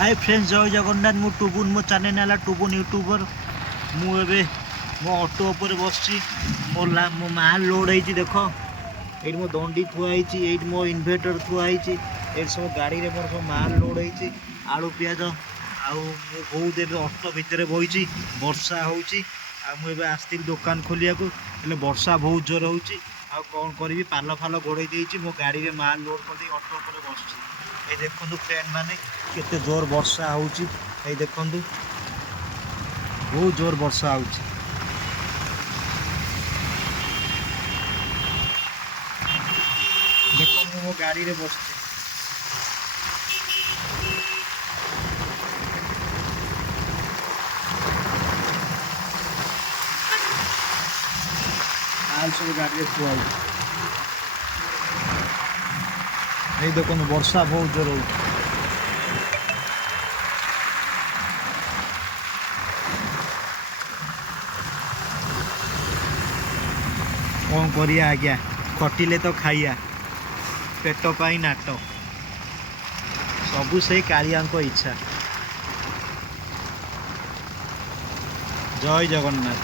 Hi friends जय जगन्नाथ मु टुबुन मो चैनल है टुबुन यूट्यूबर मुझे मो ऑटो उपर बस मो माल लोड होती देख ये मो दंडी थुआई मो इन्भर्टर थुआई ये सब गाड़ी में मोर सब माल लोड होती आलू पिज बहुत एवं ऑटो भितर बही वर्षा होबे आसती दुकान खोलिया वर्षा बहुत जोर हो कौन करी पाल फाल गोड़े मो गाड़ी में माल लोड कर ऑटो उपर बस ये देखो फ्रेंड माने केते जोर वर्षा होची ये देखो बहुत जोर वर्षा होची देखो मो गाड़ी रे बस माल सब गाड़ी रे थुआ ये देखो वर्षा बहुत जोर हो कौन करिया आज्ञा खटिले तो खाइया पेट पाई नाट सबू से कालिया इच्छा। जय जगन्नाथ।